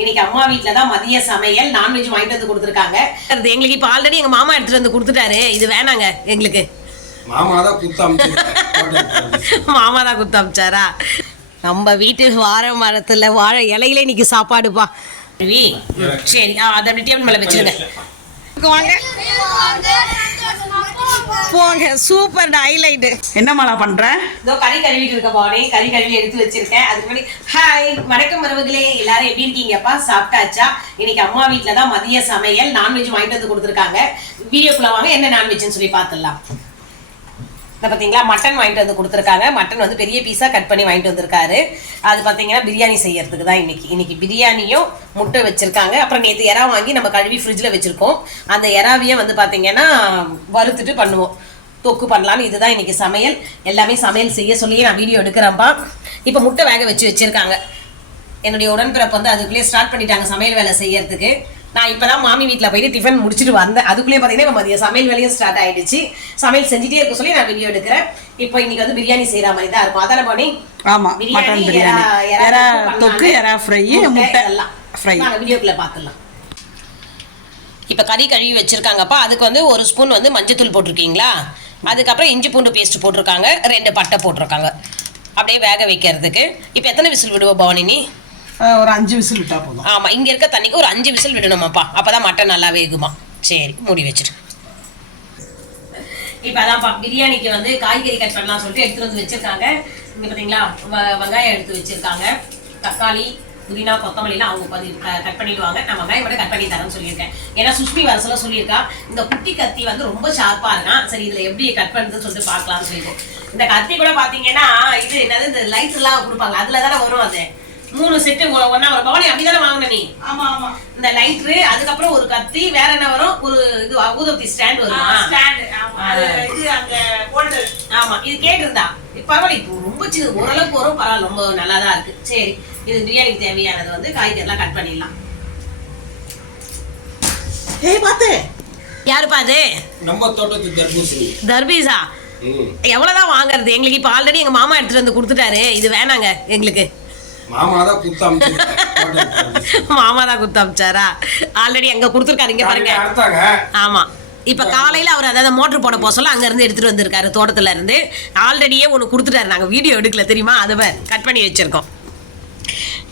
இன்னைக்கு அம்மா வீட்ல தான் மதிய சமையல் நான்வெஜ் வாங்கிட்டு வந்து கொடுத்துருக்காங்க. எங்களுக்கு இப்போ ஆல்ரெடி எங்க மாமா எடுத்துட்டு வந்து கொடுத்துட்டாரு. இது வேணாங்க எங்களுக்கு. மாமா தான் குத்து அமிச்சாரா? நம்ம வீட்டு வாழை மரத்துல வாழை இலையில இன்னைக்கு சாப்பாடுப்பா. சரி அதை அப்படி டேபிள் மேல வச்சிருங்க. வாங்க போங்க. Super highlight. என்ன மாலா பண்ற? இதோ கறி கழுவிட்டு இருக்க பாணி. கறி கழுவி எடுத்து வச்சிருக்கேன். அதுக்கு முன்னாடி ஹாய் வணக்கம் மருமகளே, எல்லாரும் எப்படி இருக்கீங்கப்பா? சாப்பிட்டாச்சா? இன்னைக்கு அம்மா வீட்ல தான் மதிய சமையல் நான்வெஜ் வாங்கிட்டு வந்து கொடுத்துருக்காங்க. வீடியோக்குள்ள வாங்க என்ன நான்வெஜ்னு சொல்லி பார்த்துடலாம். பார்த்தீங்களா மட்டன் வாங்கிட்டு வந்து கொடுத்துருக்காங்க. மட்டன் வந்து பெரிய பீஸாக கட் பண்ணி வாங்கிட்டு வந்திருக்காரு. அது பார்த்தீங்கன்னா பிரியாணி செய்யறதுக்கு தான் இன்னைக்கு பிரியாணியும் முட்டை வச்சிருக்காங்க. அப்புறம் நேற்று எறா வாங்கி நம்ம கழுவி ஃப்ரிட்ஜில் வச்சிருக்கோம். அந்த எறாவையே வந்து பார்த்தீங்கன்னா வறுத்துட்டு பண்ணுவோம், தொக்கு பண்ணலான்னு. இதுதான் இன்னைக்கு சமையல். எல்லாமே சமையல் செய்ய சொல்லியே நான் வீடியோ எடுக்கிறேன்ப்பா. இப்போ முட்டை வேக வச்சிருக்காங்க. என்னுடைய உடன்பிறப்பு வந்து அதுக்குள்ளேயே ஸ்டார்ட் பண்ணிட்டாங்க சமையல் வேலை செய்யறதுக்கு. நான் இப்போதான் மாமி வீட்டில் போயிட்டு டிஃபன் முடிச்சுட்டு வந்தேன். அதுக்குள்ளேயே பார்த்தீங்கன்னா மதிய சமையல் வேலையும் ஸ்டார்ட் ஆயிடுச்சு. சமையல் செஞ்சுட்டே இருக்க சொல்லி நான் வீடியோ எடுக்கிறேன். இப்போ இன்னைக்கு வந்து பிரியாணி செய்யற மாதிரி தான் இருக்கும். அதான பண்ணி மட்டன் பிரியாணி, எறா தொக்கு, எறா ஃப்ரை, முட்டை எல்லாம் ஃப்ரை. நாங்கள் வீடியோக்குள்ள பார்த்துடலாம். இப்போ கறி கழுவி வச்சிருக்காங்கப்பா. அதுக்கு வந்து 1 ஸ்பூன் வந்து மஞ்சத்தூள் போட்டிருக்கீங்களா, அதுக்கப்புறம் இஞ்சி பூண்டு பேஸ்ட் போட்டிருக்காங்க, 2 பட்டை போட்டிருக்காங்க. அப்படியே வேக வைக்கிறதுக்கு இப்போ எத்தனை விசில் விடுவோம் பவானி? நீ ஒரு 5 விசில் விட்டா போதும். ஆமா, இங்க இருக்க தண்ணிக்கு ஒரு 5 விசில் விடணுமாப்பா. அப்பதான் மட்டன் நல்லா வேகுமா. சரி மூடி வச்சிரு. இப்ப அதான்ப்பா பிரியாணிக்கு வந்து காய்கறி கட் பண்ணலாம் சொல்லிட்டு எடுத்துட்டு வந்து வச்சிருக்காங்க. இங்க பாத்தீங்களா வெங்காயம் எடுத்து வச்சிருக்காங்க, தக்காளி, புதினா, கொத்தமல்லிலாம் அவங்க கட் பண்ணிடுவாங்க. நான் வெங்காயம் மட்டும் கட் பண்ணி தரேன்னு சொல்லியிருக்கேன். ஏன்னா சுஷ்மி வரசல சொல்லியிருக்கா இந்த குட்டி கத்தி வந்து ரொம்ப ஷார்ப்பா இருக்கான். சரி இதுல எப்படி கட் பண்ணுறதுன்னு சொல்லிட்டு பார்க்கலாம்னு சொல்லிட்டு. இந்த கத்தி கூட பாத்தீங்கன்னா இது என்னது இந்த லைட் எல்லாம் கொடுப்பாங்க, அதுலதானே வரும். அது 3 செட்டு ஒன்னா வரும். பவானி அப்படிதானே வாங்கின நீ? ஆமா ஆமா. இந்த லைட்ரு, அதுக்கப்புறம் ஒரு கத்தி, வேற என்ன வரும்? ஒரு இது ஊதுபத்தி ஸ்டாண்ட் வருமா? ஆமா, இது கேட்டிருந்தா பரவாயில்ல. இப்போ ரொம்ப சின்ன ஓரளவுக்கு வரும், பரவாயில்ல, ரொம்ப நல்லா தான் இருக்கு. சரி இது பிரியாணிக்கு தேவையானது வந்து காய்கறி எல்லாம் கட் பண்ணிடலாம். ஏய் பாத்து, யாருப்பா அது? நம்ம தோட்டத்து தர்பூசணி. தர்பீஸா? எவ்வளவுதான் வாங்குறது? எங்களுக்கு இப்ப ஆல்ரெடி எங்க மாமா எடுத்துட்டு வந்து கொடுத்துட்டாரு. இது வேணாங்க எங்களுக்கு. மாமா தான் குத்து அமிச்சாரா? ஆல்ரெடி அங்க கொடுத்துருக்காரு. இங்க பாருங்க. ஆமா, இப்ப காலையில அவர் அதாவது மோட்டர் போட போக சொல்ல அங்க இருந்து எடுத்துட்டு வந்திருக்காரு தோட்டத்துல இருந்து. ஆல்ரெடியே ஒண்ணு கொடுத்துட்டாரு. நாங்க வீடியோ எடுக்கல தெரியுமா, அதை கட் பண்ணி வச்சிருக்கோம்.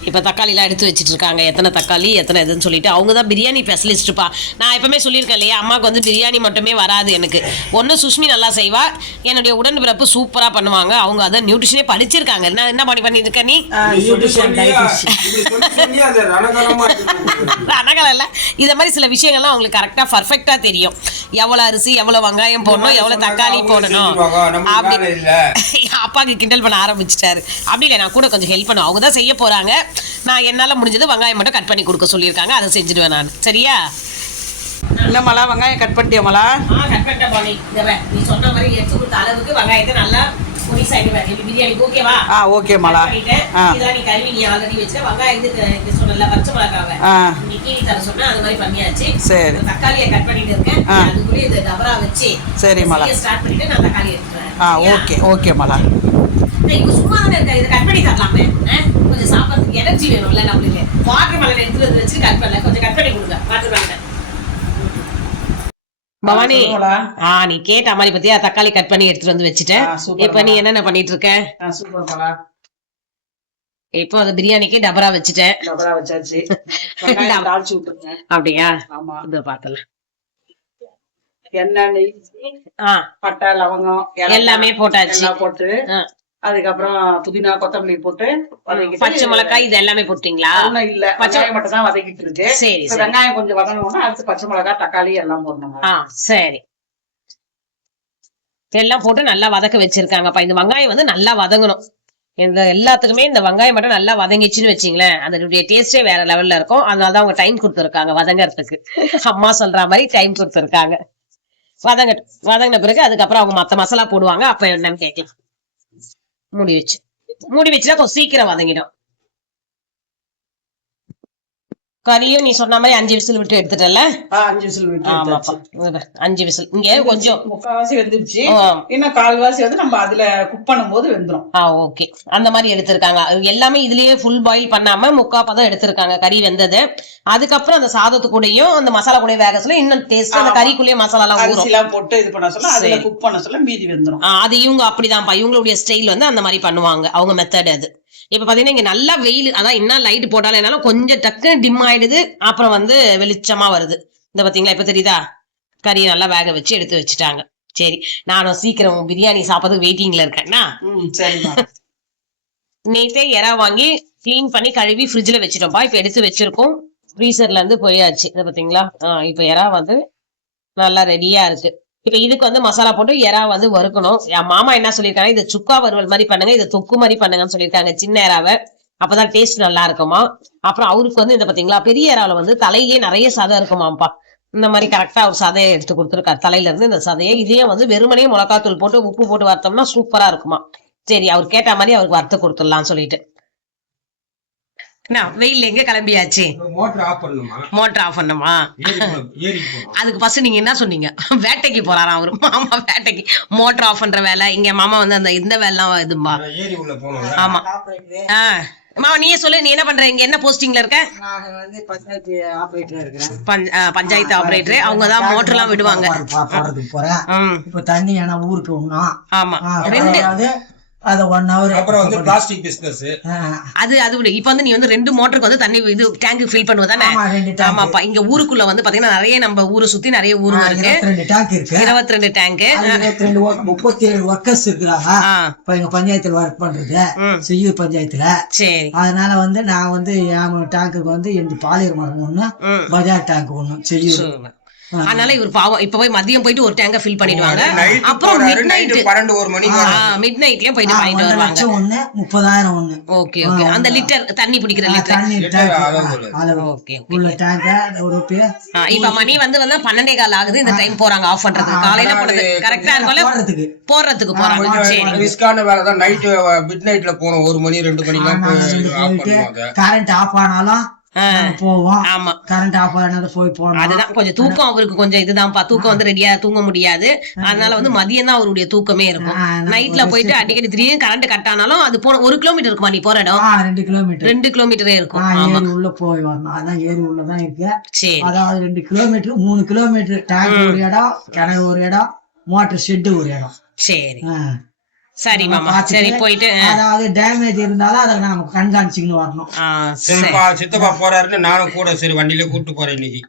இப்போ தக்காளிலாம் எடுத்து வச்சுட்டு இருக்காங்க. எத்தனை தக்காளி எத்தனை இதுன்னு சொல்லிட்டு. அவங்க தான் பிரியாணி ஸ்பெஷலிஸ்ட்டுப்பா. நான் எப்பவுமே சொல்லியிருக்கேன் இல்லையா, அம்மாவுக்கு வந்து பிரியாணி மட்டுமே வராது எனக்கு. ஒன்று சுஷ்மி நல்லா செய்வா, என்னுடைய உடன்பிறப்பு சூப்பராக பண்ணுவாங்க. அவங்க அதை நியூட்ரிஷனே படிச்சிருக்காங்க. என்ன பண்ணிட்டு இருக்க நீ? ரணகலம் இல்லை, இதை மாதிரி சில விஷயங்கள்லாம் அவங்களுக்கு கரெக்டாக பர்ஃபெக்டாக தெரியும். எவ்வளோ அரிசி, எவ்வளோ வெங்காயம் போடணும், எவ்வளோ தக்காளி போடணும். அப்படி அப்பாவுக்கு கிண்டல் பண்ண ஆரம்பிச்சிட்டாரு. அப்படி இல்லை, நான் கூட கொஞ்சம் ஹெல்ப் பண்ணுவேன். அவங்க தான் செய்ய போகிறாங்க. நான் என்னால முடிஞ்சது வெங்காயம் மட்டும் கட் பண்ணி கொடுக்க சொல்லியிருக்காங்க, அதை செஞ்சுடுவேன் நான். சரியா? இல்ல மலா, வெங்காயம் கட் பண்ணிட்டியா மலா? கட் பண்ணிட்டேன் பாணி. நீ சொன்ன மாதிரி எடுத்து கொடுத்த அளவுக்கு வெங்காயத்தை நல்லா பொடிசா ஆயிடுவேன். பிரியாணி ஓகேவா? ஓகே மலா. இதெல்லாம் நீ கழுவி நீ ஆல்ரெடி வச்சுட்டு வெங்காயம் இது சொன்னல பச்சை மிளகாவை நீ கீழி தர சொன்னா அது மாதிரி பண்ணியாச்சு. சரி, தக்காளியை கட் பண்ணிட்டு இருக்கேன். அதுக்குள்ளே இந்த டபரா வச்சு சரி மலா ஸ்டார்ட் பண்ணிட்டு நான் தக்காளி எடுத்துறேன். Okay okay Mala. இப்போ சும்மா தானே இருக்கா, இதை கட் பண்ணி தரலாமே. கொஞ்சம் சாப்பிட்றதுக்கு எனர்ஜி வேணும்ல நம்மளுக்கு. வாட்டர் மெலன் எடுத்துட்டு வந்து வச்சு கட் பண்ணல, கொஞ்சம் கட் பண்ணி கொடுங்க வாட்டர் மெலன். பவானி, நீ கேட்ட மாதிரி பத்தியா தக்காளி கட் பண்ணி எடுத்துட்டு வந்து வச்சுட்டேன். இப்ப நீ என்னென்ன பண்ணிட்டு இருக்க? இப்போ அது பிரியாணிக்கு டபரா வச்சுட்டேன். அப்படியா? இது பாத்தல எண்ணெய், பட்டை, லவங்கம் எல்லாமே போட்டாச்சு. போட்டு அதுக்கப்புறம் புதினா, கொத்தமல்லி போட்டு பச்சை மிளகாய் இது எல்லாமே போட்டீங்களா? இல்ல, பச்சை மட்டும் தான் வதக்கிட்டு இருக்கு. சரி, வெங்காயம் கொஞ்சம் வதங்கணும்னா அடுத்து பச்சை மிளகாய், தக்காளி எல்லாம் போடணும். சரி, எல்லாம் போட்டு நல்லா வதக்க வச்சிருக்காங்கப்பா. இந்த வெங்காயம் வந்து நல்லா வதங்கணும். இந்த எல்லாத்துக்குமே இந்த வெங்காயம் மட்டும் நல்லா வதங்கிச்சுன்னு வச்சிங்களேன், அதனுடைய டேஸ்டே வேற லெவல்ல இருக்கும். அதனாலதான் அவங்க டைம் கொடுத்துருக்காங்க வதங்கறதுக்கு. அம்மா சொல்ற மாதிரி டைம் கொடுத்துருக்காங்க. வதங்கின பிறகு அதுக்கப்புறம் அவங்க மத்த மசாலா போடுவாங்க. அப்ப என்னன்னு கேட்கலாம். மூடி வச்சுதான் கொஞ்சம் சீக்கிரம் வதங்கிடும். கறியும் நீ சொன்ன மாதிரி 5 விசில் விட்டு எடுத்துட்டல? 5 விசில் விட்டு ஆமாப்பா 5 விசில். இங்க கொஞ்சம் முக்காவாசி வெந்துருச்சு, இன்னும் கால்வாசி வந்து நம்ம அதுல குக் பண்ணும்போது வெந்துரும். ஓகே, அந்த மாதிரி எடுத்திருக்காங்க. எல்லாமே இதுலயே ஃபுல் பாயில் பண்ணாம முக்காப்பதம் எடுத்திருக்காங்க கறி வெந்தது. அதுக்கப்புறம் அந்த சாதத்து கூடயும் அந்த மசாலா கூட வேக சொல்ல இன்னும் டேஸ்ட் அந்த கறிக்குள்ளேயே மசாலா எல்லாம் ஊறும் போட்டு இது பண்ண சொல்ல அதுல குக் பண்ண சொல்ல மீதி வெந்துரும். அது இவங்க அப்படிதான்ப்பா, இவங்களுடைய ஸ்டைல் வந்து அந்த மாதிரி பண்ணுவாங்க, அவங்க மெத்தட் அது. இப்ப பாத்தீங்கன்னா இங்க நல்லா வெயில், அதான் இன்னும் லைட் போட்டாலும் என்னாலும் கொஞ்சம் டக்குன்னு டிம் ஆயிடுது, அப்புறம் வந்து வெளிச்சமா வருது. இந்த பாத்தீங்களா இப்ப தெரியுதா? கறியை நல்லா வேக வச்சு எடுத்து வச்சுட்டாங்க. சரி, நானும் சீக்கிரம் பிரியாணி சாப்பிட்றதுக்கு வெயிட்டிங்ல இருக்கேன்னா. நேத்தே இறா வாங்கி கிளீன் பண்ணி கழுவி ஃப்ரிட்ஜ்ல வச்சிட்டோம்ப்பா. இப்ப எடுத்து வச்சிருக்கோம், ஃப்ரீசர்ல இருந்து போயாச்சு. இதை பாத்தீங்களா? இப்ப இறா வந்து நல்லா ரெடியா இருக்கு. இப்ப இதுக்கு வந்து மசாலா போட்டு இறா வந்து வறுக்கணும். என் மாமா என்ன சொல்லியிருக்காங்க, இது சுக்கா வறுவல் மாதிரி பண்ணுங்க, இது தொக்கு மாதிரி பண்ணுங்கன்னு சொல்லியிருக்காங்க, சின்ன இறாவை, அப்பதான் டேஸ்ட் நல்லா இருக்குமா. அப்புறம் அவருக்கு வந்து இந்த பாத்தீங்களா பெரிய இறாவில வந்து தலையிலேயே நிறைய சதை இருக்குமாப்பா. இந்த மாதிரி கரெக்டா ஒரு சதையை எடுத்து கொடுத்துருக்காரு, தலையில இருந்து இந்த சதையை. இதையும் வந்து வெறுமனே மிளகாத்தூள் போட்டு உப்பு போட்டு வறுத்தோம்னா சூப்பரா இருக்குமா. சரி, அவர் கேட்ட மாதிரி அவருக்கு வறுத்து கொடுத்துடலாம்னு சொல்லிட்டு வெயில் எங்க கிளம்பியாச்சு. மோட்டர் ஆஃப் பண்ணுமா? மோட்டர் ஆஃப் பண்ணுமா? அதுக்கு ஃபர்ஸ்ட் நீங்க என்ன சொன்னீங்க? வேட்டைக்கு போறாராம் அவரு, மாமா வேட்டைக்கு. மோட்டர் ஆஃப் பண்ற வேலை இங்க மாமா வந்து அந்த இந்த வேலைலாம் இதுமா. ஆமா. மாமா நீயே சொல்லு, நீ என்ன பண்ற, இங்க என்ன போஸ்டிங்ல இருக்க? பஞ்சாயத்து ஆபரேட்டர். அவங்கதான் மோட்டர் எல்லாம் விடுவாங்க. இப்ப தண்ணி ஊருக்கு விடணும். ஆமா, அது 1 hour. அப்புறம் வந்து பிளாஸ்டிக் பிசினஸ் அது இப்ப வந்து நீ வந்து 2 மோட்டருக்கு வந்து தண்ணி இது டேங்க் ஃபில் பண்ணுவதானே? ஆமாப்பா. இங்க ஊருக்குள்ள வந்து பாத்தீங்கன்னா நிறைய நம்ம ஊரை சுத்தி நிறைய ஊரு இருக்கு. 22 டேங்க் இருக்கு. 22 டேங்க், 37 ஒர்க்கர்ஸ் இருக்காங்க. இப்ப எங்க பஞ்சாயத்துல ஒர்க் பண்றது செய்யூர் பஞ்சாயத்துல. சரி, அதனால வந்து நான் வந்து என் டேங்குக்கு வந்து இந்த பாலியர் மரம் ஒண்ணு, பஜாஜ் டேங்க் ஒண்ணு செய்யூர். அதனால இவர் பாவம் இப்ப போய் மதியம் போயிட்டு ஒரு டேங்க ஃபில் பண்ணிடுவாங்க. அப்புறம் மிட் நைட்லயும் போயிட்டு வாங்கிட்டு வருவாங்க. 30,000 ஒண்ணு. Okay okay. அந்த லிட்டர் தண்ணி பிடிக்கிற லிட்டர். ஓகே உள்ள டேங்க் ஒரு ரூபாய். இப்ப மணி வந்து 12:15 ஆகுது. இந்த டைம் போறாங்க ஆஃப் பண்றது. காலையில போறது கரெக்டா இருக்கும்ல, போறதுக்கு போறாங்க. சரி, ரிஸ்கான வேலை தான். நைட் மிட் நைட்ல போறோம், 1 மணி 2 மணிக்கு போயிட்டு கரண்ட் ஆஃப் ஆனாலும் போவோம். ஆமா, கரண்ட் ஆஃப் ஆனது போய் போனோம். அதுதான் கொஞ்சம் தூக்கம் அவருக்கு கொஞ்சம் இதுதான்ப்பா. தூக்கம் வந்து ரெடியா தூங்க முடியாது. அதனால வந்து மதியம் தான் அவருடைய தூக்கமே இருக்கும். நைட்ல போயிட்டு அடிக்கடி திடீர்னு கரண்ட் கட் ஆனாலும் அது போன 1 கிலோமீட்டர் இருக்குமா நீ போற இடம்? 2 கிலோமீட்டரே இருக்கும். ஏரி உள்ள போய் வரணும். அதான் ஏரி உள்ளதான் இருக்கு. சரி, அதாவது 2 கிலோமீட்டர் 3 கிலோமீட்டர். டேங்க் ஒரு இடம், கிணறு ஒரு இடம், மோட்டர் ஷெட் ஒரு இடம். சரி சரி மாமா, சரி போயிட்டு அதாவது டேமேஜ் இருந்தாலும் அதை நாம கண்காணிச்சுன்னு வரணும். சரிப்பா, சித்தப்பா போறாருன்னு நானும் கூட சரி வண்டியில கூப்பிட்டு போறேன் இன்னைக்கு.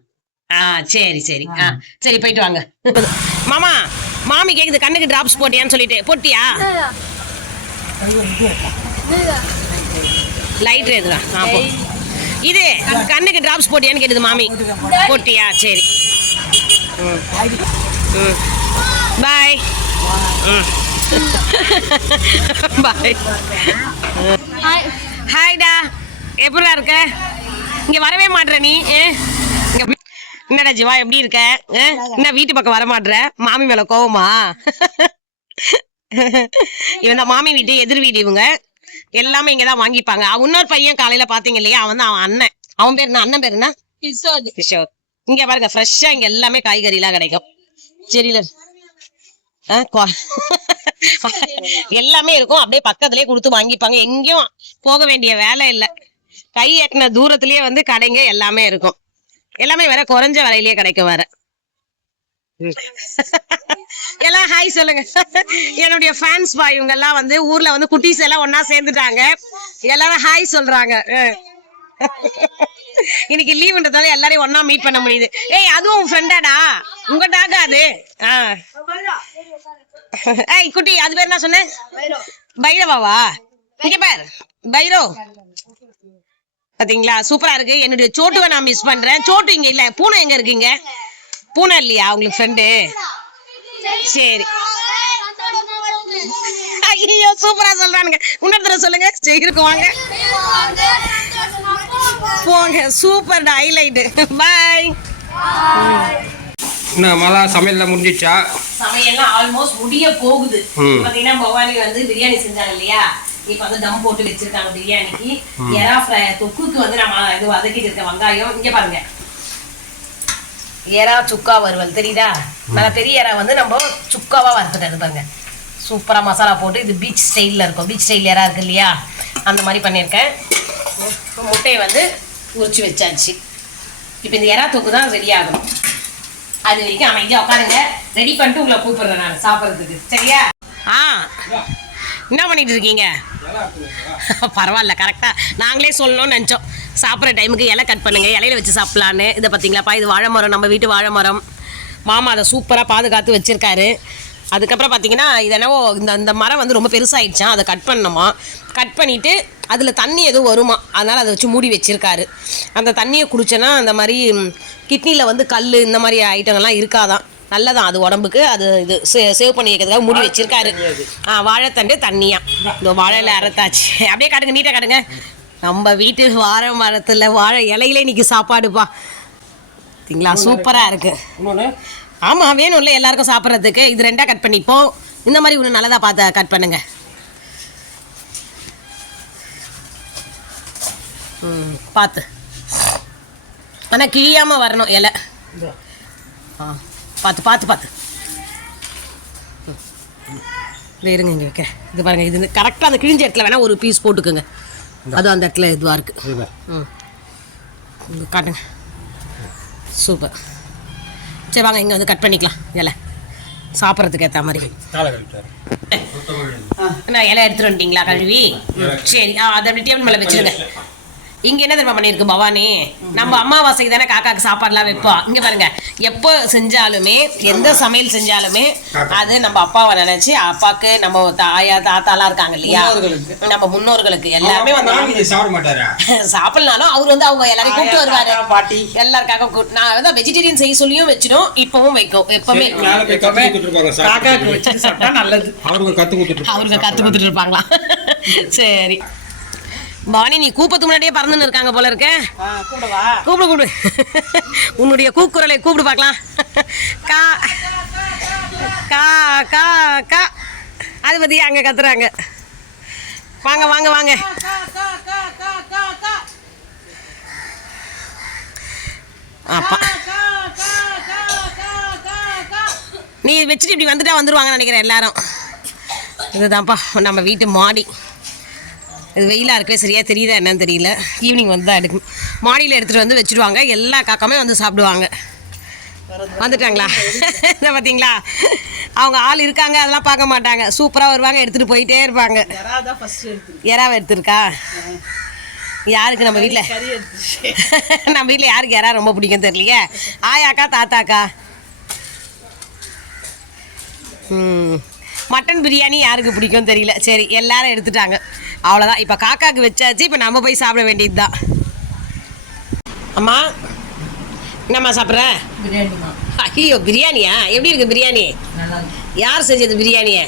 சரி சரி சரி போயிட்டு வாங்க. மாமா, மாமி கேக்குது கண்ணுக்கு டிராப்ஸ் போட்டியான்னு சொல்லிட்டு. போட்டியா? லைட் எதுடா? இது கண்ணுக்கு டிராப்ஸ் போட்டியான்னு கேக்குது மாமி. போட்டியா? சரி, பாய். பாய். ஹாய்டா, எப்படா இருக்க? இங்க வரவே மாட்ற நீ. என்னடா ஜிவா, எப்படி இருக்க? என்ன வீட்டு பக்கம் வர மாட்ற? மாமி மேல கோவமா? இவன் தான் மாமி வீட்டு எதிர் வீடு. இவங்க எல்லாமே இங்கதான் வாங்கிப்பாங்க. இன்னொரு பையன் காலையில பாத்தீங்க இல்லையா, அவன் தான் அவன் அண்ணன். அவன் பேர் என்ன? அண்ணன் பேர் என்ன? கிஷோர். இங்க பாருங்க, ஃப்ரெஷ்ஷா இங்க எல்லாமே காய்கறி எல்லாம் கிடைக்கும். சரில எல்லாமே இருக்கும். அப்படியே பக்கத்திலே கொடுத்து வாங்கிப்பாங்க. எங்கேயும் போக வேண்டிய வேலை இல்ல. கை எட்டின தூரத்திலேயே வந்து கடைங்க எல்லாமே இருக்கும். எல்லாமே வேற குறைஞ்ச விலையிலேயே கிடைக்கும் வேற. எல்லாம் ஹாய் சொல்லுங்க. என்னுடைய ஃபேன்ஸ் பாய் இவங்க எல்லாம் வந்து ஊர்ல வந்து குட்டீஸ் எல்லாம் ஒன்னா சேர்ந்துட்டாங்க. எல்லாரும் ஹாய் சொல்றாங்க. இன்னைக்கு லீவுன்றதால எல்லாரையும் ஒன்னா மீட் பண்ண முடியுது. ஏய், அதுவும் ஃப்ரெண்டாடா? உங்க டாகா அது? ஏய் குட்டி, அது பேர் என்ன சொன்ன? பைரவாவா? இங்க பார், பைரோ. பாத்தீங்களா, சூப்பரா இருக்கு. என்னுடைய சோட்டுவை நான் மிஸ் பண்றேன். சோட்டு இங்க இல்ல. பூனை எங்க இருக்கீங்க? பூனை இல்லையா உங்களுக்கு ஃப்ரெண்டு? சரி, ஐயோ சூப்பரா சொல்றானுங்க. இன்னொரு தடவை சொல்லுங்க. சரி வாங்க போங்க. Super highlight. பாய். மழை சமையல்ல முடிஞ்சிச்சா? சமையல்லாம் ஆல்மோஸ்ட் முடிய போகுது. பாத்தீங்கன்னா பவானி வந்து பிரியாணி செஞ்சாங்க இல்லையா, இப்போ வந்து தம் போட்டு வச்சிருக்காங்க பிரியாணிக்கு. எறா ஃப்ரை தொக்குக்கு வந்து நம்ம இது வதக்கிட்டு இருக்க வெங்காயம் இங்க பாருங்க. எறா சுக்கா வறுவல் தெரியுதா? நல்ல பெரிய எறா வந்து நம்ம சுக்காவா வறுத்துட்டது பாருங்க. சூப்பரா மசாலா போட்டு இது பீச் ஸ்டைல்ல இருக்கும். பீச் ஸ்டைல் எறா இருக்கு இல்லையா, அந்த மாதிரி பண்ணியிருக்கேன். முட்டையை வந்து உரிச்சு வச்சாச்சு. இப்போ இந்த எறா தொக்கு தான் ரெடி ஆகணும். அது வரைக்கும் அமைதியாக உட்காருங்க. ரெடி பண்ணிட்டு உங்களை கூப்பிடுறேன் நான் சாப்பிட்றதுக்கு. சரியா? என்ன பண்ணிட்டு இருக்கீங்க? பரவாயில்ல, கரெக்டாக நாங்களே சொல்லணும்னு நினச்சோம். சாப்பிட்ற டைமுக்கு இலை கட் பண்ணுங்க, இலையில வச்சு சாப்பிட்லான்னு. இதை பார்த்தீங்களாப்பா, இது வாழை மரம், நம்ம வீட்டு வாழை மரம். மாமா அதை சூப்பராக பாதுகாத்து வச்சுருக்காரு. அதுக்கப்புறம் பார்த்தீங்கன்னா இது என்னவோ இந்த மரம் வந்து ரொம்ப பெருசாகிடுச்சான், அதை கட் பண்ணணுமா. கட் பண்ணிவிட்டு அதில் தண்ணி எதுவும் வருமா, அதனால் அதை வச்சு மூடி வச்சுருக்காரு. அந்த தண்ணியை குடிச்சோன்னா அந்த மாதிரி கிட்னியில் வந்து கல் இந்த மாதிரி ஐட்டங்கள்லாம் இருக்காதான். நல்லதான் அது உடம்புக்கு. அது இது சேவ் பண்ணி வைக்கிறதுக்காக மூடி வச்சுருக்காரு. வாழைத்தண்டு தண்ணியாக இந்த வாழையில் அரைத்தாச்சு. அப்படியே காட்டுங்க, நீட்டாக காட்டுங்க. நம்ம வீட்டு வாழை மரத்தில் வாழை இலையிலே இன்றைக்கி சாப்பாடுப்பா. சரிங்களா? சூப்பராக இருக்குது. ஆமாம், வேணும்ல எல்லாருக்கும் சாப்பிட்றதுக்கு. இது 2ஆக கட் பண்ணிப்போம். இந்த மாதிரி ஒன்று நல்லதாக பார்த்து கட் பண்ணுங்க. பார்த்து, ஆனால் கிழியாமல் வரணும் இலை. பார்த்து பார்த்து பார்த்து. இது இருங்க, இங்கே வைக்கிறேன். இது பாருங்கள், இது கரெக்டாக அந்த கிழிஞ்ச இடத்துல வேணால் ஒரு பீஸ் போட்டுக்குங்க. அதுவும் அந்த இடத்துல இதுவாக இருக்குது. காட்டுங்க. சூப்பர். சரி வாங்க, இங்கே வந்து கட் பண்ணிக்கலாம் இலை சாப்பிட்றதுக்கு ஏற்ற மாதிரி. நான் இலை எடுத்துட்டு வந்துட்டீங்களா கழுவி? சரி, அதை அப்படி டேபிள் மேலே வச்சுருங்க. இங்கே என்ன தெரியுமா பண்ணியிருக்கு பவானி, நம்ம அமாவாசைக்கு தானே காக்காக்கு சாப்பாடுலாம் வைப்போம். இங்கே பாருங்க, எப்போ செஞ்சாலுமே எந்த சமையல் செஞ்சாலுமே அது நம்ம அப்பாவை நினைச்சு, அப்பாவுக்கு நம்ம தாயா தாத்தாலாம் இருக்காங்க இல்லையா, நம்ம முன்னோர்களுக்கு எல்லாருமே வந்து சாப்பிடலாலும் அவர் வந்து அவங்க எல்லாரையும் கூப்பிட்டு வருவாரு. பாட்டி எல்லாருக்காக நான் வந்து வெஜிடேரியன் செய்ய சொல்லியும் வச்சிடும், இப்பவும் வைக்கும். எப்பவுமே நல்லது. அவருக்கு கத்து கொடுத்துட்டு இருப்பாங்களா? சரி பவானி, நீ கூப்பத்துக்கு முன்னாடியே பறந்துன்னு இருக்காங்க போல இருக்க. கூப்பிடு கூப்பிடு, உன்னுடைய கூக்குரலை கூப்பிடு பார்க்கலாம். கா கா கா கா. அது பத்தி அங்கே கத்துறாங்க. வாங்க வாங்க வாங்க. அப்பா நீ வச்சுட்டு இப்படி வந்துட்டா வந்துடுவாங்கன்னு நினைக்கிறேன் எல்லாரும். இதுதான்ப்பா நம்ம வீட்டு மாடி. இது வெயிலாக இருக்கவே சரியாக தெரியுதா என்னன்னு தெரியல. ஈவினிங் வந்து தான் எடுக்கும். மாடியில் எடுத்துகிட்டு வந்து வச்சுடுவாங்க. எல்லா காக்காமே வந்து சாப்பிடுவாங்க. வந்துட்டாங்களா? இதை பார்த்தீங்களா, அவங்க ஆள் இருக்காங்க, அதெல்லாம் பார்க்க மாட்டாங்க. சூப்பராக வருவாங்க, எடுத்துகிட்டு போயிட்டே இருப்பாங்க. எறாவை எடுத்துருக்கா? யாருக்கு நம்ம வீட்டில் நம்ம வீட்டில் யாருக்கு எறா ரொம்ப பிடிக்கும் தெரியலையே. ஆயாக்கா தாத்தாக்கா? மட்டன் பிரியாணி யாருக்கு பிடிக்கும் தெரியல. சரி, எல்லாரும் எடுத்துட்டாங்க, அவ்வளோதான். இப்போ காக்காவுக்கு வச்சாச்சு. இப்போ நம்ம போய் சாப்பிட வேண்டியது தான். அம்மா என்னம்மா சாப்பிட்ற? பிரியாணிமா. ஐயோ, பிரியாணியா? எப்படி இருக்கு பிரியாணி? யார் செஞ்சது பிரியாணியை?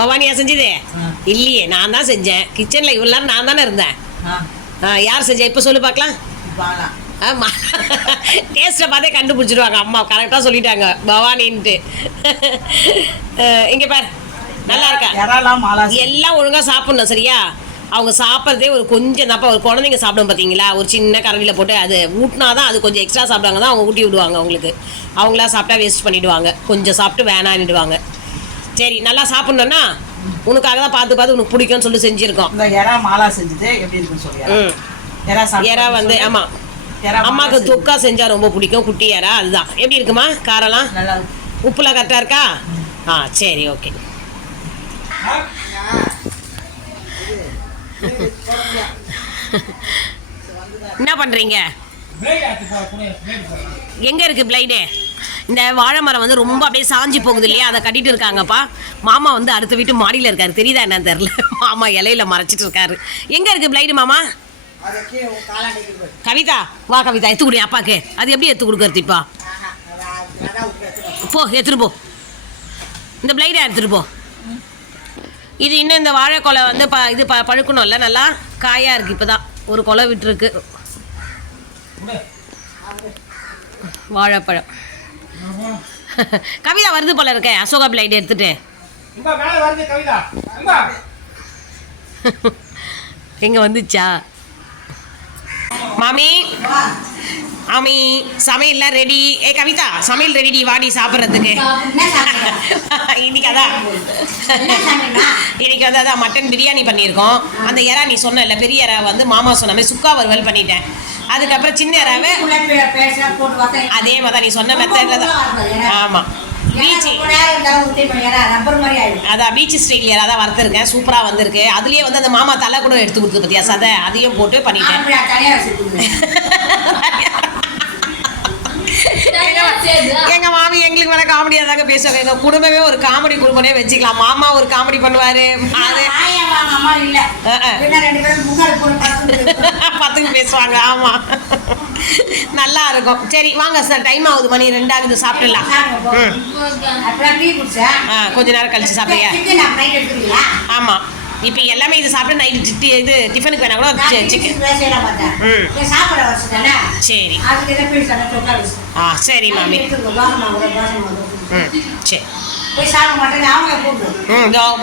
பவானியா செஞ்சது? இல்லையே, நான் தான் செஞ்சேன். கிச்சனில் இவ்வளோ நேரம் நான் தானே இருந்தேன். யார் செஞ்சேன் இப்போ சொல்லு பார்க்கலாம். ஆமாம், டேஸ்ட்டை பார்த்தே கண்டுபிடிச்சிடுவாங்க அம்மா. கரெக்டாக சொல்லிட்டாங்க பவானின்ட்டு. இங்கே பாரு, நல்லா இருக்கா? எல்லாம் ஒழுங்காக சாப்பிட்ணும் சரியா? அவங்க சாப்பிட்றதே ஒரு கொஞ்சம் தான்ப்பா. ஒரு குழந்தைங்க சாப்பிடும் பார்த்தீங்களா, ஒரு சின்ன கரண்டியில் போட்டு அது ஊட்டினா தான் அது கொஞ்சம் எக்ஸ்ட்ரா சாப்பிடுவாங்க தான் அவங்க ஊட்டி விடுவாங்க அவங்களுக்கு. அவங்களா சாப்பிட்டா வேஸ்ட் பண்ணிவிடுவாங்க. கொஞ்சம் சாப்பிட்டு வேணான்னுடுவாங்க. சரி, நல்லா சாப்பிட்ணுன்னா உனக்காக தான் பார்த்து பார்த்து உனக்கு பிடிக்கும்னு சொல்லி செஞ்சுருக்கோம். இந்த எறா மாலா செஞ்சது எப்படி இருக்குன்னு சொல்லி. எறா வந்து ஆமாம், அம்மாவுக்கு தொக்கா செஞ்சால் ரொம்ப பிடிக்கும். குட்டி எறா அதுதான். எப்படி இருக்குமா? காரெல்லாம் நல்லா, உப்புலாம் கரெக்டாக இருக்கா? சரி, ஓகே. என்ன பண்றீங்க? எங்க இருக்கு பிளைடு? இந்த வாழை மரம் வந்து ரொம்ப அப்படியே சாஞ்சி போகுது இல்லையா, அதை கட்டிட்டு இருக்காங்கப்பா. மாமா வந்து அடுத்த வீட்டு மாடியில் இருக்காரு. தெரியுதா என்னன்னு தெரியல. மாமா இலையில மறைச்சிட்டு இருக்காரு. எங்க இருக்கு பிளைடு மாமா? கவிதா வா, கவிதா எடுத்து கொடு அப்பாக்கு. அது எப்படி எடுத்து கொடுக்கறது? இப்போ போ, எடுத்துட்டு போ. இந்த பிளைடை எடுத்துட்டு போ. இது இன்னும் இந்த வாழை கொலை வந்து இது பழுக்கணும்ல, நல்லா காயாக இருக்குது. இப்போ தான் ஒரு கொலை விட்டுருக்கு வாழைப்பழம். கவிதா வருது போல இருக்க. அசோகா பிளைட் எடுத்துட்டு எங்க வந்துச்சா மாமி? மாமி சமையல்லாம் ரெடி. கவிதா சமையல் ரெடி, வாடி சாப்பிட்றதுக்கு. இன்னைக்கு அதான் மட்டன் பிரியாணி பண்ணியிருக்கோம். அந்த இறா நீ சொன்ன பெரிய இறா வந்து மாமா சொன்ன மாதிரி சுக்கா வறுவல் பண்ணிட்டேன். அதுக்கப்புறம் சின்ன இறாவை அதே மாதிரி நீ சொன்ன மெத்தட்ல தான். ஆமாம், அதான் பீச் ஸ்டைல் இறா தான் வறுத்துருக்கேன். சூப்பராக வந்திருக்கு. அதுலேயே வந்து அந்த மாமா தலை கூட எடுத்து கொடுத்து பார்த்தியா சதை, அதையும் போட்டு பண்ணிட்டேன். எங்க மாமி எங்களுக்கு வேற காமெடியா தாங்க பேசுவாங்க. எங்க குடும்பமே ஒரு காமெடி குடும்பமே வச்சுக்கலாம். மாமா ஒரு காமெடி பண்ணுவாரு, பத்துக்கு பேசுவாங்க. ஆமா, நல்லா இருக்கும். சரி வாங்க சார், டைம் ஆகுது, மணி 2 ஆகுது, சாப்பிடலாம். கொஞ்ச நேரம் கழிச்சு சாப்பிடுங்க. ஆமா, இப்போ எல்லாமே இது சாப்பிட்டு நைட்டு இது டிஃபனுக்கு வேணா கூட சிக்கன். சரி சரி மாமி. சரி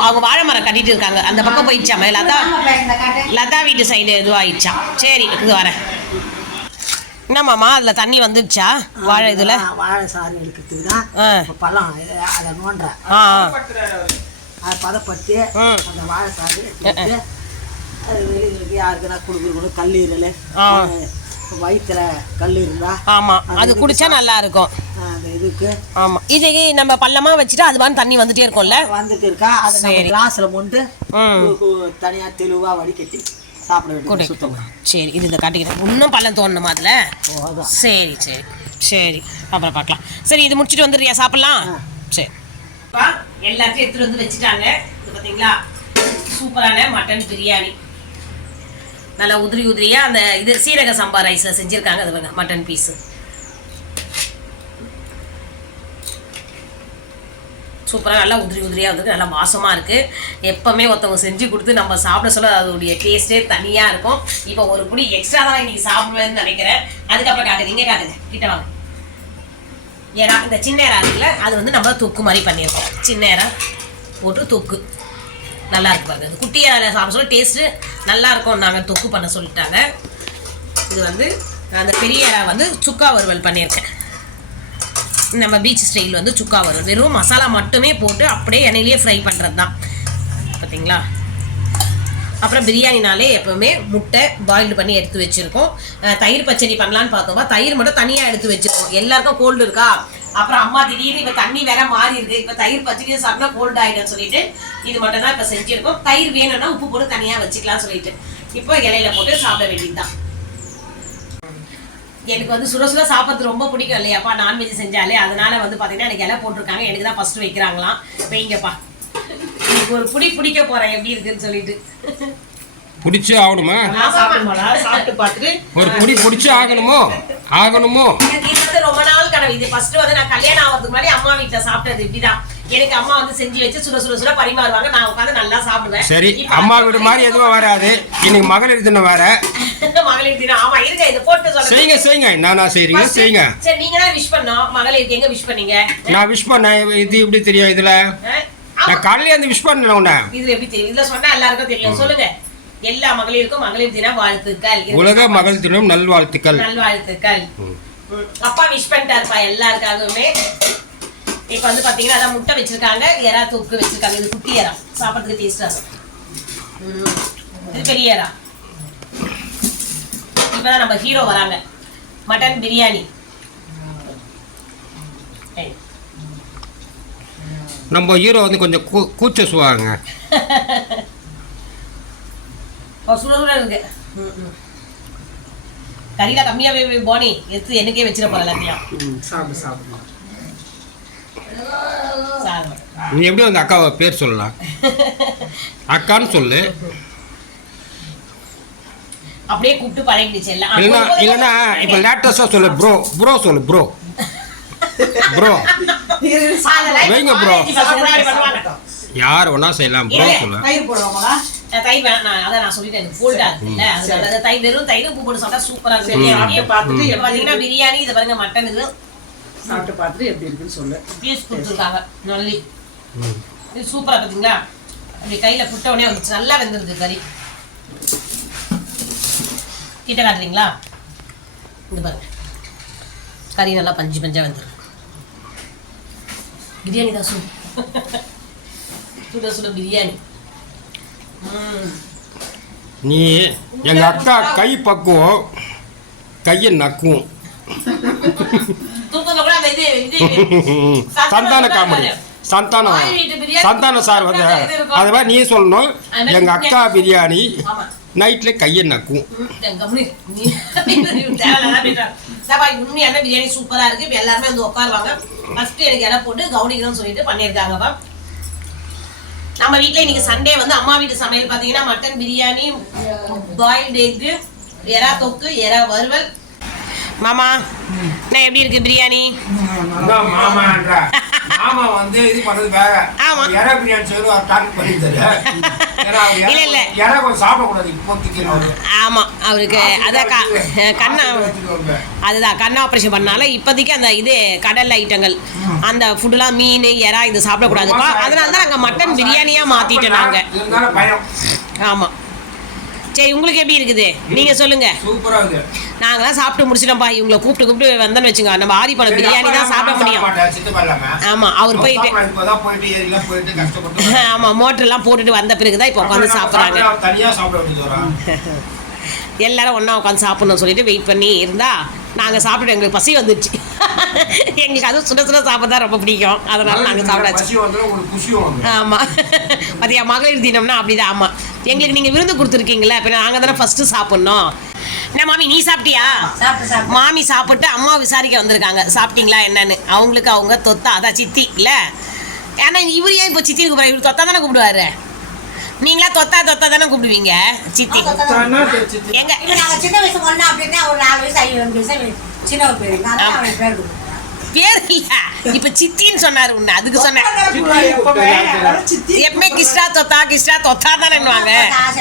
அவங்க வாழை மரம் கட்டிட்டு இருக்காங்க. அந்த பக்கம் போயிடுச்சாம லதா வீட்டு சைடு இதுவாயிடுச்சான். சரி இது வரேன். என்னம்மாமா அதில் தண்ணி வந்துடுச்சா வாழை இதில்? வாழை சாறு எடுக்கிறதுக்கு தான் பழம் அதை நோண்டுறேன். அதை பதப்படுத்தி அந்த வாழை சாறு எடுத்து அது வெளியில் யாருக்குன்னா கொடுக்குறது. கல்லீரல் வயிற்றுல கல் இருந்தா அது குடிச்சா நல்லா இருக்கும். அந்த இதுக்கு இது நம்ம பள்ளமா வச்சுட்டு அது மாதிரி தண்ணி வந்துட்டே இருக்கும்ல, வந்துட்டு இருக்கா. அதை கிளாஸ்ல போட்டு தனியா தெளிவா வடிகட்டி சாப்பிட வேண்டியது சுத்தமா. சரி இது இதை காட்டிக்கிறேன். இன்னும் பள்ளம் தோணுமா அதுல? சரி சரி சரி, அப்புறம் பார்க்கலாம். சரி இது முடிச்சுட்டு வந்துடுறியா? சாப்பிடலாம். சரி, எல்லாத்தையும் எடுத்துட்டு வந்து வச்சுட்டாங்க. இது பார்த்தீங்களா, சூப்பரான மட்டன் பிரியாணி. நல்லா உதிரி உதிரியா அந்த இது சீரக சம்பா ரைஸ்ல செஞ்சிருக்காங்க. அது பாருங்க மட்டன் பீஸு சூப்பராக நல்லா உதிரி உதிரியாக வந்து நல்லா வாசமாக இருக்குது. எப்போவுமே ஒருத்தவங்க செஞ்சு கொடுத்து நம்ம சாப்பிட சொல்ல அதோடைய டேஸ்ட்டே தனியாக இருக்கும். இப்போ ஒரு புடி எக்ஸ்ட்ரா தான் இன்றைக்கி சாப்பிடுவேன்னு நினைக்கிறேன். அதுக்கப்புறம் காட்டுங்க, இங்கே காட்டுங்க, கிட்ட வாங்க. ஏன்னா இந்த சின்ன ஏரா இருக்குல்ல, அது வந்து நம்ம தொக்கு மாதிரி பண்ணியிருக்கோம். சின்ன ஏரா போட்டு தொக்கு நல்லா இருக்கு பாருங்க. அது குட்டி ஏரா சாப்பிட சொல்ல டேஸ்ட்டு நல்லா இருக்கும். நாங்கள் தொக்கு பண்ண சொல்லிட்டாங்க. இது வந்து அந்த பெரிய ஏரா வந்து சுக்கா வறுவல் பண்ணியிருக்கேன். நம்ம பீச் ஸ்டைல் வந்து சுக்கா வறுவல் வெறும் மசாலா மட்டுமே போட்டு அப்படியே எண்ணெயிலேயே ஃப்ரை பண்ணுறது தான் பார்த்தீங்களா. அப்புறம் பிரியாணினாலே எப்போவுமே முட்டை பாயில்டு பண்ணி எடுத்து வச்சுருக்கோம். தயிர் பச்சடி பண்ணலான்னு பார்த்தோமா, தயிர் மட்டும் தனியாக எடுத்து வச்சுருக்கோம். எல்லாருக்கும் கோல்டு இருக்கா, அப்புறம் அம்மா திடீர்னு இப்போ தண்ணி வேற மாறி இருக்கு, இப்போ தயிர் பச்சடியை சாப்பிட்டா கோல்டு ஆகிடும்னு சொல்லிட்டு இது மட்டும் தான் இப்போ செஞ்சுருக்கோம். தயிர் வேணும்னா உப்பு போட்டு தனியாக வச்சுக்கலாம் சொல்லிட்டு இப்போ இலையில போட்டு சாப்பிட வேண்டியது தான். எனக்கு வந்து சுட சுட சாப்பிட்றது ரொம்ப பிடிக்கும் இல்லையாப்பா, நான்வெஜ் செஞ்சாலே. அதனால வந்து பார்த்தீங்கன்னா எனக்கு இலை போட்டிருக்காங்க. எனக்கு தான் ஃபர்ஸ்ட் வைக்கிறாங்களாம். வைங்கப்பா, எனக்கு ஒரு புடி பிடிக்க போறேன் எப்படி இருக்குன்னு சொல்லிட்டு. பிடிச்சே ஆகணுமா? சாப்பிட்டு பார்த்துட்டு ஒரு புடி பிடிச்சே ஆகணுமோ எனக்கு இது வந்து ரொம்ப நாள் கனவு. இது ஃபர்ஸ்ட் வந்து நான் கல்யாணம் ஆகிறதுக்கு முன்னாடி அம்மா வீட்டில் சாப்பிட்டது இப்படிதான். எனக்கு அம்மா வந்து செஞ்சு வச்சு சுட சுட சுட பரிமாறுவாங்க. நான் உட்காந்து நல்லா சாப்பிடுவேன். சரி, அம்மா வீடு மாதிரி எதுவும் வராது. இன்னைக்கு மகளிர் தினம் வேற. மகளிர் தினம் ஆமா, இருங்க இதை போட்டு சொல்லுங்க. செய்யுங்க என்னன்னா செய்றீங்க செய்யுங்க. சரி, நீங்க தான் விஷ் பண்ணோம். மகளிருக்கு எங்க விஷ் பண்ணீங்க? நான் விஷ் பண்ணேன். இது எப்படி தெரியும்? இதுல நான் காலையில வந்து விஷ் பண்ணேன். உன்ன இதுல எப்படி தெரியும்? இதுல சொன்னா எல்லாருக்கும் தெரியும். சொல்லுங்க. எல்லா மகளிருக்கும் மகளிர் தின வாழ்த்துக்கள். உலக மகளிர் தினம் நல்வாழ்த்துக்கள். நல்வாழ்த்துக்கள். அப்பா விஷ் பண்ணிட்டாருப்பா எல்லாருக்காகவுமே. இப்ப வந்து பாத்தீங்கன்னா அதான் முட்டை வச்சிருக்காங்க, எறா தொக்கு வச்சிருக்காங்க. இது குட்டி எறா, சாப்பிட்றதுக்கு டேஸ்டா இருக்கும். இது பெரிய எறா. இப்பதான் நம்ம ஹீரோ வராங்க. மட்டன் பிரியாணி. நம்ம ஹீரோ வந்து கொஞ்சம் கூச்ச சுவாங்க. சுட இருக்கு. கறியில கம்மியாவே போனி எடுத்து எனக்கே வச்சிட போற எல்லாத்தையும். சாப்பிடு. நீ எப்படி அந்த அக்காவை பேர் சொல்லலாம்? அக்கான்னு சொல்லு. அப்படியே கூப்பிட்டு பழகிடுச்சு எல்லாம். இல்லைன்னா இப்ப லேட்டஸ்டா சொல்லு. ப்ரோ சொல்லு. ப்ரோ வைங்க ப்ரோ. யார் வேணா செய்யலாம். ப்ரோ சொல்லு. தயிர் வேணாம், அதான் நான் சொல்லிட்டேன். எனக்கு கோல்டா இருக்குல்ல, அதனால தயிர் வெறும் தயிர் உப்பு போட்டு சாப்பிட்டா சூப்பரா இருக்கும். பாத்தீங்கன்னா பிரியாணி இது பாருங்க, மட்டன் இது சாப்பிட்டு பார்த்துட்டு எப்படி இருக்குன்னு சொல்லு. பீஸ் கொடுத்துருக்காங்க நல்லி. இது சூப்பரா பாத்தீங்களா. அப்படி கையில புட்ட உடனே வந்துச்சு. நல்லா வெந்திருக்கு கறி. கிட்ட காட்டுறீங்களா? இது பாருங்க, கறி நல்லா பஞ்சு பஞ்சா வந்துருக்கு. பிரியாணி தான் சுட சுட பிரியாணி. நீ எங்க அக்கா கை பக்குவம், கையை நக்குவோம். சந்தான காமெடி, சந்தான சார் வந்து அது மாதிரி நீ சொல்லணும். எங்க அக்கா பிரியாணி நைட்ல கையை நக்கும். உண்மையான பிரியாணி சூப்பரா இருக்கு. இப்ப எல்லாருமே வந்து உட்காருவாங்க. ஃபர்ஸ்ட் எனக்கு இடம் போட்டு கவுனிக்கணும்னு சொல்லிட்டு பண்ணியிருக்காங்கப்பா. நம்ம வீட்டுல இன்னைக்கு சண்டே வந்து அம்மா வீட்டு சமையல் பாத்தீங்கன்னா மட்டன் பிரியாணி, பாயில்டு எக்கு, எறா தொக்கு, எறா வறுவல். மாமா நான் எப்படி இருக்கு பிரியாணி? மாமா வந்து இது பண்றது வேற. ஆமா, எறா பிரியாணி சொல்லி ஒரு டார்கெட் பண்ணிட்டாரு. இல்ல இல்ல எறா கொஞ்சம் சாப்பிட கூடாது இப்போதைக்கு. ஆமா, அவருக்கு அதான் கண்ணா, அதுதான் கண் ஆபரேஷன் பண்ணால இப்போதைக்கு அந்த இது கடல் ஐட்டங்கள், அந்த ஃபுட்டுலாம் மீன் எறா இது சாப்பிடக்கூடாதுப்பா. அதனால தான் நாங்கள் மட்டன் பிரியாணியா மாத்திட்டோம் நாங்க. ஆமா, சரி உங்களுக்கு எப்படி இருக்குது நீங்க சொல்லுங்க. சூப்பரா இருக்கு. நாங்களாம் சாப்பிட்டு முடிச்சிட்டோம்ப்பா. இவங்களை கூப்பிட்டு வந்தோன்னு வச்சுங்க, நம்ம ஆதிப்பழம் பிரியாணி தான் சாப்பிட முடியும். ஆமா, அவர் போயிட்டு ஆமா மோட்டர்லாம் போட்டுட்டு வந்த பிறகுதான் இப்போ உட்காந்து சாப்பிட்றாங்க. எல்லாரும் ஒன்றா உட்காந்து சாப்பிட்ணும்னு சொல்லிட்டு வெயிட் பண்ணி இருந்தா நாங்கள் சாப்பிட்டு எங்களுக்கு பசி வந்துடுச்சு. எங்களுக்கு அதுவும் சுட சுட சாப்பிட தான் ரொம்ப பிடிக்கும். அதனால நாங்கள் சாப்பிடாச்சு. ஆமாம், மதியா மகளிர் தினம்னா அப்படிதான். ஆமாம், எங்களுக்கு நீங்கள் விருந்து கொடுத்துருக்கீங்களா, இப்போ நாங்கள் தானே ஃபஸ்ட்டு சாப்பிட்ணும். என்ன மாமி நீ சாப்பிட்டியா? மாமி சாப்பிட்டு அம்மா விசாரிக்க வந்திருக்காங்க சாப்பிட்டீங்களா என்னன்னு. அவங்களுக்கு அவங்க தொத்தா, அதான் சித்தி இல்லை. ஏன்னா இவர் ஏன் இப்போ சித்தி கூப்பிட்றாரு? இவர் தொத்தா தானே கூப்பிடுவாரு. நீங்களா தொத்தா தொத்தா தானே கூப்பிடுவீங்க சித்தி. எங்க சின்ன வயசு ஒண்ணா அப்படின்னா ஒரு 4 வயசு 5 வயசு சின்ன பேர் பேர் இல்ல, இப்ப சித்தின்னு சொன்னாரு உன்ன, அதுக்கு சொன்னேன். எப்பவுமே கிஸ்டா தொத்தா தானேன்னுவாங்க.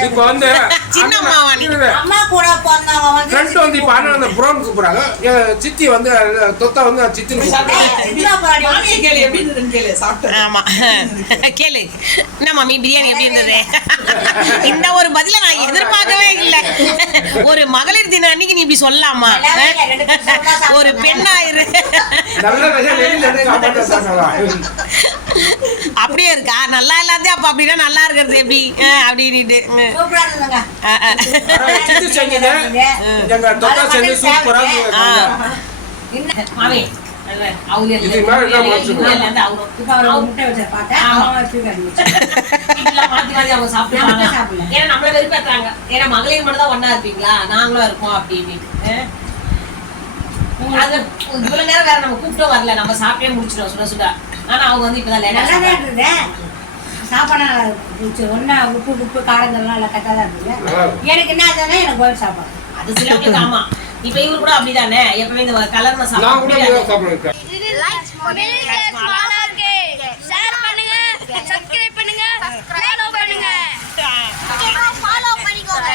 இப்போ வந்து சின்ன அம்மாவா நீ? அம்மா கூட பிறந்தவங்க வந்து ஃப்ரெண்ட் வந்து இப்போ அண்ணன் அந்த புறம் கூப்பிடுறாங்க. சித்தி வந்து தொத்தா வந்து சித்தி. ஆமா கேளு. என்ன மாமி பிரியாணி எப்படி இருந்தது? இந்த ஒரு பதில நான் எதிர்பார்க்கவே இல்லை. ஒரு மகளிர் தினம் அன்னைக்கு நீ இப்படி சொல்லலாமா? ஒரு பெண்ணாயிரு. அப்படியே இருக்கா? நல்லா இல்லாதே அப்ப அப்படின்னா நல்லா இருக்கிறது எப்படி அப்படின்னு நம்மள வெறுப்பாங்க. ஏன்னா மகளிர் மட்டும் தான் ஒன்னா இருப்பீங்களா, நாங்களும் இருப்போம் அப்படின்னு. அது இவ்வளவு நேரம் வேற நம்ம கூப்பிட்டோம் வரல, நம்ம சாப்பிட்டே முடிச்சிட்டோம் சுட சுட. ஆனா அவங்க வந்து இப்பதான் சாப்பாடு ஒன்னா உப்பு காரங்கள்லாம் எல்லாம் கரெக்டாக தான் இருந்தது. எனக்கு என்ன ஆகுதுன்னா எனக்கு கோயில் சாப்பாடு அது சிலருக்கு. ஆமா, இப்ப இவரு கூட அப்படிதானே, எப்பவுமே இந்த கலர்ன சாப்பாடு. ஃபாலோ பண்ணிக்கோங்க.